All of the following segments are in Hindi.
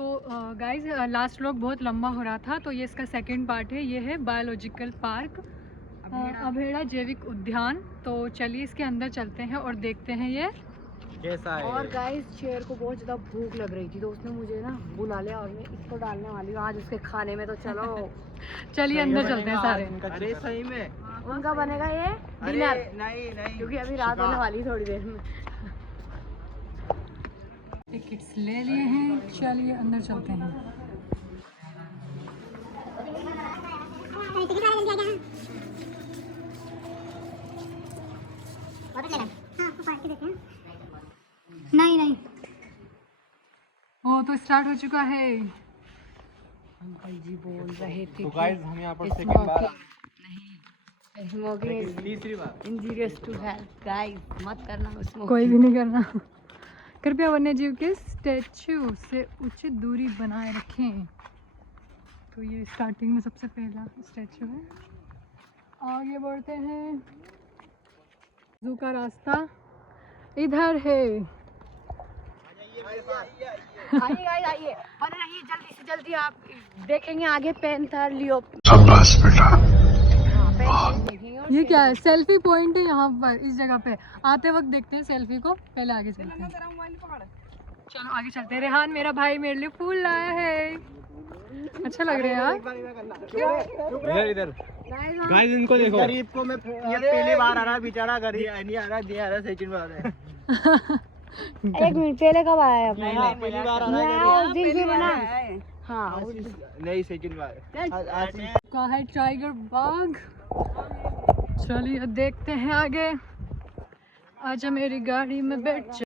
तो गाइस लास्ट व्लॉग बहुत लंबा हो रहा था, तो ये इसका सेकंड पार्ट है। ये है बायोलॉजिकल पार्क अभेड़ा जैविक उद्यान। तो चलिए इसके अंदर चलते हैं और देखते हैं ये कैसा है। और गाइस शेर को बहुत ज़्यादा भूख लग रही थी, तो उसने मुझे ना बुला लिया और मैं इसको डालने वाली हूँ आज उसके खाने में। तो चलो चलिए अंदर चलते हैं सारे। अरे सही में उनका बनेगा ये डिनर, नहीं क्योंकि अभी रात होने वाली है थोड़ी देर में। टिकट्स ले लिए हैं, चलिए अंदर चलते हैं। नहीं वो तो स्टार्ट हो चुका है। अंकल जी बोल रहे थे तो गाइस हम यहाँ पर सेकंड बार स्मोकिंग तीसरी बार इंजीरियस टू हेल्थ। गाइस मत करना स्मोकिंग, कोई भी नहीं करना। कृपया वन्यजीव के स्टैचू से उचित दूरी बनाए रखें। तो ये स्टार्टिंग में सबसे पहला स्टैचू है। आगे बढ़ते हैं। जू का रास्ता इधर है। आइए गाइस आइए, बने रहिए जल्दी से जल्दी। आप देखेंगे आगे पैंथर लियो। शाबाश बेटा। ये क्या है? सेल्फी पॉइंट है यहाँ पर, इस जगह पे आते वक्त देखते हैं सेल्फी को। पहले आगे चलते हैं, चलो आगे चलते हैं। रेहान मेरा भाई मेरे लिए फूल लाया है, अच्छा लग रहा है यार। इधर गाइस इनको देखो। गरीब को मैं ये पहली बार आ रहा है, बेचारा गरीब नहीं आ रहा सेकंड बार है। एक मिनट, पहले कब आया है अपना? पहली बार आ रहा मैं उस दिन भी बना। हाँ नहीं सेकंड बार आज कहाँ है टाइगर बाग? चलिए देखते हैं आगे। आजा मेरी गाड़ी में बैठ जा।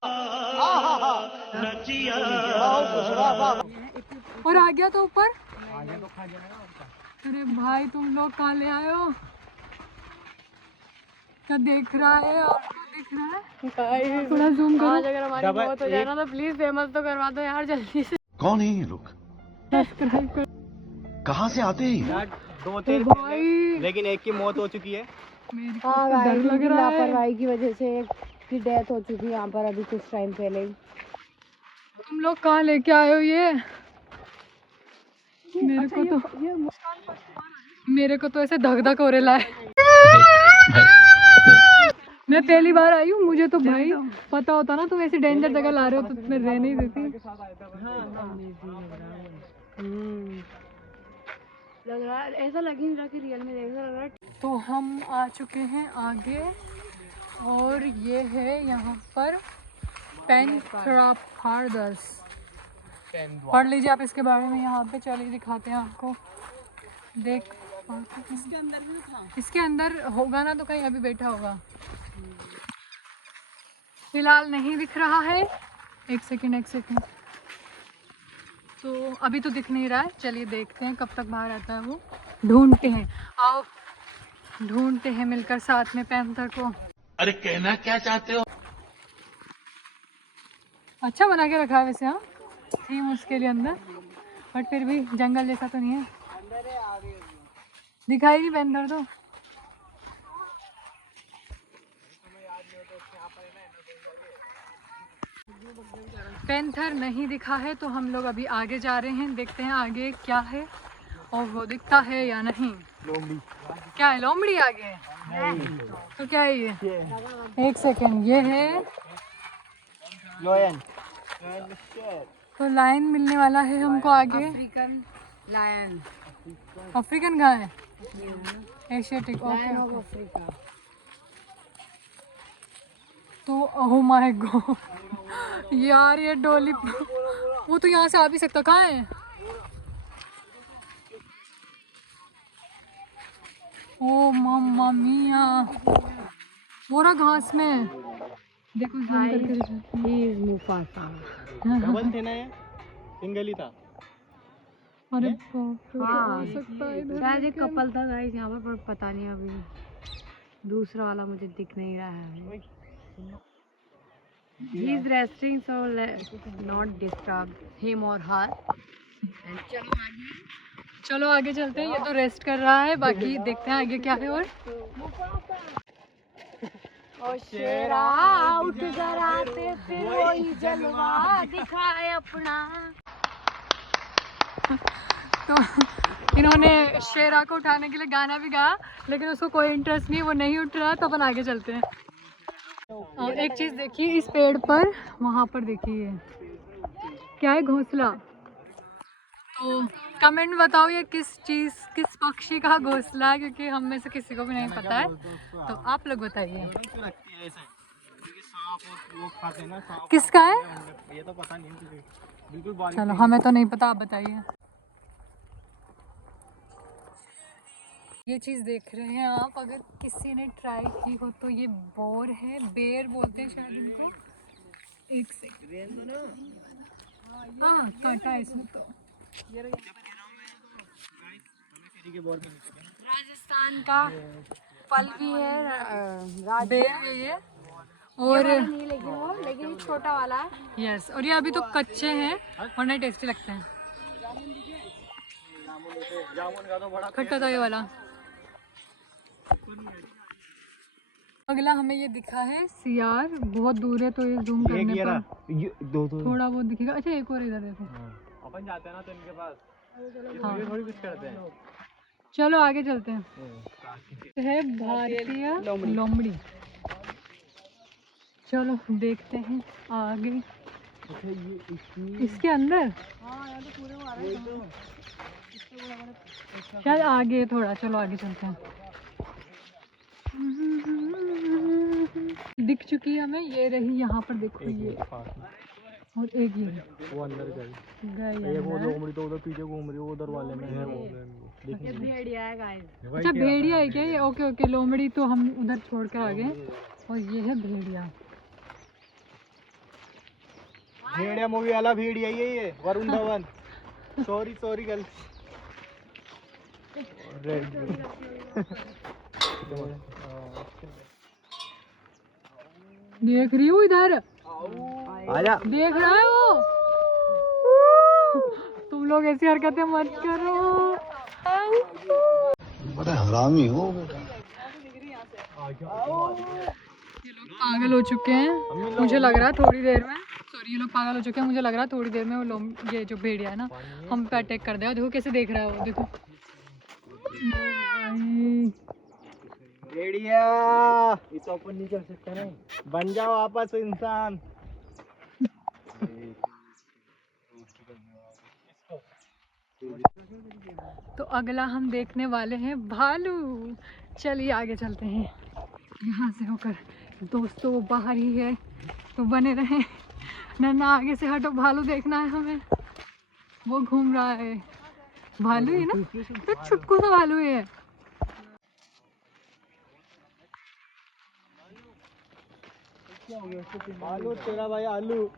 और आ गया तो ऊपर। अरे भाई तुम लोग कहाँ ले आए हो? क्या देख रहा है? आपको दिख रहा है? थोड़ा जूम करो। आज अगर हमारी मौत हो जाए ना तो प्लीज फेमस तो करवा दो यार जल्दी से। कौन है ये लोग? सब्सक्राइब कर। कहाँ से आते हैं? दो तीन भाई लेकिन एक की मौत हो चुकी है। मेरे को हाँ तो डर गाइस, लग उनकी रहा है। लापरवाही की वजह से एक की डेथ हो चुकी है यहाँ पर अभी कुछ टाइम पहले ही। तुम लोग कहाँ लेके आए हो ये? मेरे को तो ऐसे धक धक हो रहा है। मैं पहली बार आई हूँ, मुझे तो भाई पता होता ना तुम ऐसी डेंजर जगह ला रहे हो तो मैं रह नहीं देती। लग रहा है ऐसा लग ही नहीं रहा कि रियल में ऐसा लग रहा है। तो हम आ चुके हैं आगे और ये है यहाँ पर पैंथेरापार्डस। पढ़ लीजिए आप इसके बारे में यहाँ पे। चलिए दिखाते हैं आपको। देख इसके अंदर भी था। इसके अंदर होगा ना तो कहीं अभी बैठा होगा, फिलहाल नहीं दिख रहा है। एक सेकंड। तो अभी तो दिख नहीं रहा है। चलिए देखते हैं कब तक बाहर आता है वो। ढूंढते हैं, आओ ढूंढते हैं मिलकर साथ में पैंथर को। अरे कहना क्या चाहते हो? अच्छा बना के रखा है वैसे, हाँ थीम उसके लिए अंदर, बट फिर भी जंगल जैसा तो नहीं है। दिखाई नहीं पैंथर तो। पैंथर नहीं दिखा है तो हम लोग अभी आगे जा रहे हैं। देखते हैं आगे क्या है और वो दिखता है या नहीं। लोमड़ी क्या है? लोमड़ी आगे है? तो क्या है ये? एक सेकेंड, ये है लोयन। तो लायन मिलने वाला है हमको आगे। African lion. अफ्रीकन कहाँ है? Asiatic. Lion of okay. Africa. तो ओह माय गॉड यार, ये डोली वो तो यहाँ से आ भी सकता। कहाँ है? ओ मम्मा मिया, वो रहा घास में। देखो जूम करके दिखा। He is Mufasa. डबल थे ना ये? सिंगल ही था। अरे बाप रे, हाँ, हो सकता है इधर शायद एक लेकिन- कपल था गाइस यहाँ पर पता नहीं अभी दूसरा वाला मुझे दिख नहीं रहा है। He is resting, so not disturb him or her. चलो आगे चलते हैं। ये तो रेस्ट कर रहा है, बाकी देखते हैं आगे क्या है। और ओ शेरा उठ जरा ते फिर वही जलवा दिखाए अपना। तो इन्होंने शेरा को उठाने के लिए गाना भी गाया, लेकिन उसको कोई इंटरेस्ट नहीं, वो नहीं उठ रहा, तो अपन आगे चलते हैं। और एक चीज़ देखिए इस पेड़ पर, वहाँ पर देखिए क्या है, घोंसला। तो कमेंट में बताओ ये किस पक्षी का घोंसला है, क्योंकि हम में से किसी को भी नहीं पता है, तो आप लोग बताइए किसका है। ये तो पता नहीं मुझे, बिल्कुल चलो हमें तो नहीं पता, आप बताइए। ये चीज़ देख रहे हैं आप, अगर किसी ने ट्राई की हो तो ये बोर है, बेर बोलते हैं शायद इनको। एक सेकंड, हाँ काटा है इसमें तो। राजस्थान का फल भी है, बेर है ये, और नहीं लेकिन ये छोटा वाला है। यस, और ये अभी तो कच्चे हैं और नहीं टेस्टी लगते हैं। खट्टा था ये वाला। अगला हमें ये दिखा है सियार, बहुत दूर है तो ये जूम करने पर थोड़ा बहुत दिखेगा। अच्छा एक और इधर देखो, अपन जाते हैं ना तो इनके पास हाँ थोड़ी कुछ करते हैं। चलो आगे चलते हैं। है भारतीय लोमड़ी, चलो देखते हैं आगे। इसके अंदर शायद आगे थोड़ा, चलो आगे चलते हैं। दिख चुकी है हमें, ये रही यहाँ पर देखो ये, और एक ये वो अंदर गई वो अंदर। लोमड़ी तो उधर पीछे घूम रही है, उधर वाले में है वो। ये भेड़िया है गाइस। अच्छा भेड़िया है क्या ये? ओके ओके, लोमड़ी तो हम उधर छोड़ कर आ गए, और ये है भेड़िया। भेड़िया मूवी वाला भेड़िया ये वरुण धवन। सॉरी गलती। देख रही हूँ इधर, आजा। देख रहा है वो। तुम लोग ऐसी हरकतें मत करो। बड़ा हरामी हो बेटा। ये लोग पागल हो चुके हैं, मुझे लग रहा है थोड़ी देर में, सॉरी ये लोग पागल हो चुके हैं, मुझे लग रहा है थोड़ी देर में वो ये जो भेड़िया है ना, हम पे अटैक कर देगा। देखो कैसे देख रहा है वो, देखो भेड़िया ये तो अपन नहीं कर सकते ना, बन जाओ आपस इंसान। तो अगला हम देखने वाले हैं भालू। चलिए आगे चलते हैं यहाँ से होकर। दोस्तों वो बाहर ही है तो बने रहें, ना आगे से हटो, भालू देखना है हमें। वो घूम रहा है, भालू है ना, तो छुटकू सा भालू है। आलू तेरा भाई आलू।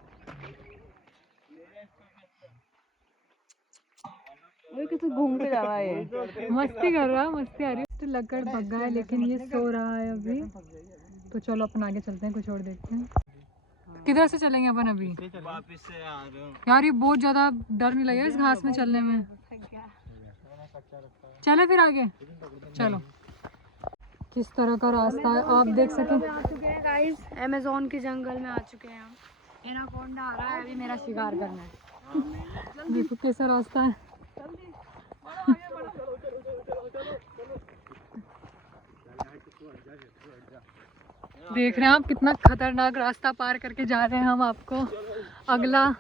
किसी घूम के जा रहा है, मस्ती कर रहा है, मस्ती आ रही है। लकड़ भगा है लेकिन ये सो रहा है अभी, तो चलो अपन आगे चलते हैं, कुछ और देखते हैं। किधर से चलेंगे अपन अभी? वापस से आ रहे हो यार ये बहुत ज्यादा डर नहीं लगेगा इस घास में चलने में? चले फिर आगे, चलो। किस तरह का रास्ता है आप देख सकें। आ चुके हैं गाइस, अमेज़न के जंगल में आ चुके हैं हम। एनाकोंडा आ रहा है, अभी मेरा शिकार करना है। देखो कैसा रास्ता है। देख रहे हैं आप कितना खतरनाक रास्ता पार करके जा रहे हैं हम। आपको अगला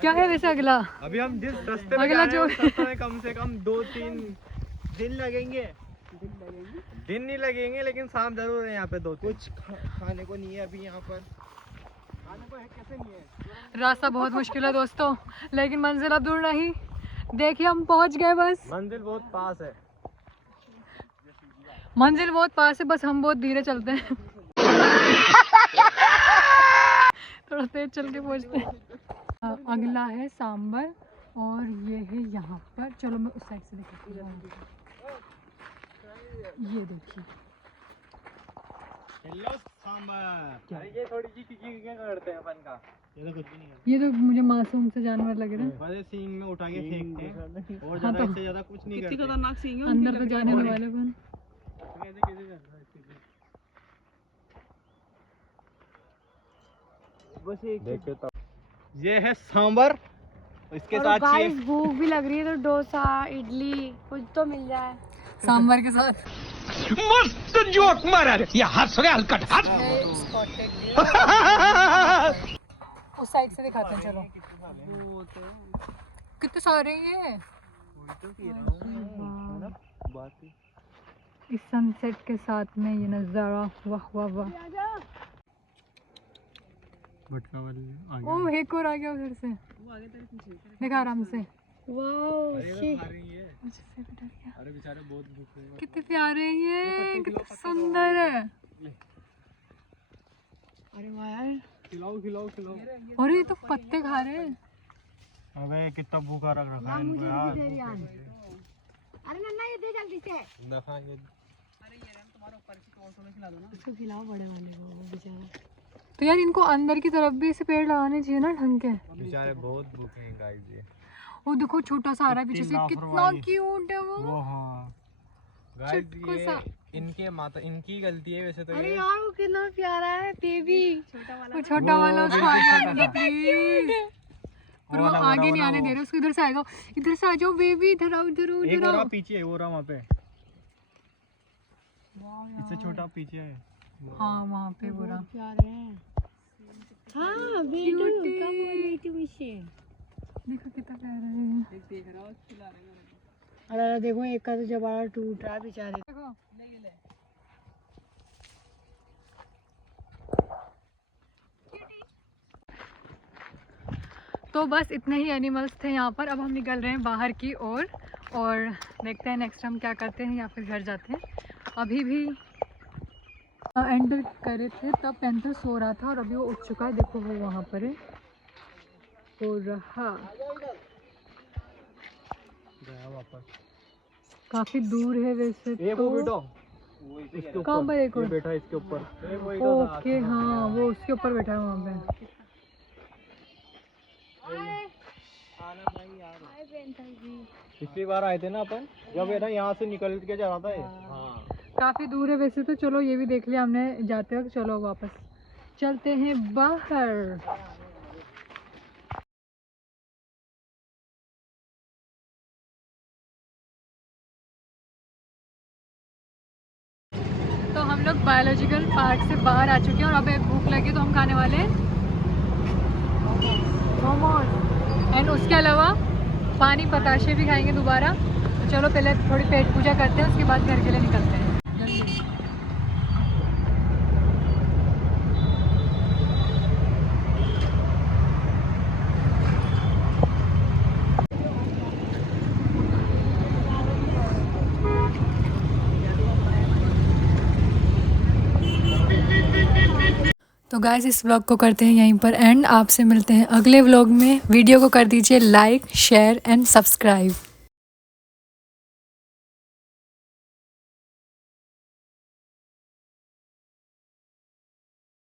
क्या है वैसे? अगला अभी हम जिस रास्ते में अगला जा रहे जो हैं, उस रास्ते में कम से कम 2-3 दिन लगेंगे। दिन नहीं लगेंगे लेकिन शाम जरूर है यहाँ पे। कुछ खाने को नहीं है अभी यहाँ पर, खाने को है कैसे नहीं है। रास्ता बहुत मुश्किल है दोस्तों, लेकिन मंजिल अब दूर नहीं। देखिए हम पहुंच गए, बस मंजिल बहुत पास है। मंजिल बहुत पास है, बस हम बहुत धीरे चलते हैं। थोड़ा तेज चल के पहुंचते हैं। अगला है सांबर, और ये है यहाँ पर। चलो मैं उस साइड से दिखाती हूँ। ये देखिए हेलो सांबर। अरे ये थोड़ी सी टिकी क्या करते हैं अपन का, ये तो कुछ भी नहीं करते। ये तो मुझे मासूम से जानवर लग रहे हैं। बड़े सींग में उठा के फेंकते हैं और हाँ ज्यादा तो इससे ज्यादा कुछ नहीं करते। खतरनाक सींग है अंदर तो जाने वाले बन। कैसे कैसे करना है इसके? बस एक देखे तो ये है सांबर, इसके और साथ चाहिए गाइस भूख भी लग रही है तो डोसा इडली कुछ तो मिल जाए। सांभर के साथ मस्त जोक मारा रे ये हंस रहे हलकट हंस उस साइड से दिखाते हैं। चलो कितने सारे हैं इस सनसेट के साथ में ये नज़ारा। वाह वाह वाह। भटका वाली ओ एक और आ गया उधर से, देखा आराम से। वाओ शी मुझसे भी डर गया। अरे बेचारे बहुत भूख रहे हैं। कितने प्यारे हैं ये, कितने सुंदर है। अरे वाह यार खिलाओ खिलाओ खिलाओ। और ये तो पत्ते खा रहे हैं। अबे कितना भूखा रख रखा है मुझे इनको भी दे यार। यार। अरे नन्ना ये दे जल्दी से। ना खाएंगे उसको खिलाओ बड़े वाले को, वो बेचारा। तो यार इनको अंदर की तरफ भी ऐसे पेड़ लगाने चाहिए ना ढंग के। बेचारे बहुत भूखे हैं गाइस ये। वो देखो छोटा सा आ रहा है पीछे से, कितनी कितना लापरवाही। क्यूट है वो। हाँ गाइस चुटकू ये सा। इनके माता इनकी गलती है वैसे तो अरे ये। यार वो कितना प्यारा है बेबी। वो छोटा वाला उसको आगे आने दो प्लीज। पर वो आगे नहीं आने दे रहे उसको। इधर से आएगा, इधर से आ जाओ बेबी, इधर आओ इधर आओ एक इधर और आओ। पीछे है वो रहा वहाँ पे। इससे छोटा पीछे है। हाँ वहाँ पे बुरा। प्यारे हैं। हाँ बेटू कब हुआ बेटू मुझसे। देखो कितना प्यारा है। अरे देखो एक का तो जबाड़ा टूट रहा है बेचारे। देखो तो बस इतने ही एनिमल्स थे यहाँ पर। अब हम निकल रहे हैं बाहर की ओर और देखते हैं नेक्स्ट हम क्या करते हैं या फिर घर जाते हैं। अभी भी एंटर करे थे तब पैंथर सो रहा था और अभी वो उठ चुका है। देखो वो वहाँ पर है, हो रहा गया वापस। काफ़ी दूर है वैसे तो। कहाँ पर एक और बैठा है इसके ऊपर। ओके हाँ वो उसके ऊपर बैठा है वहाँ पे। पिछली बार आए थे ना अपन, जब ये ना यहाँ से निकल के जा रहा था ये। हाँ काफ़ी दूर है वैसे तो। चलो ये भी देख लिया हमने जाते वक्त। चलो वापस चलते हैं बाहर। तो हम लोग बायोलॉजिकल पार्क से बाहर आ चुके हैं और अब एक भूख लगी तो हम खाने वाले हैं मोमोज। एंड उसके अलावा पानी पताशे भी खाएंगे दोबारा। तो चलो पहले थोड़ी पेट पूजा करते हैं, उसके बाद घर के लिए निकलते हैं जल्दी। तो गाइस इस व्लॉग को करते हैं यहीं पर एंड। आपसे मिलते हैं अगले व्लॉग में। वीडियो को कर दीजिए लाइक शेयर एंड सब्सक्राइब।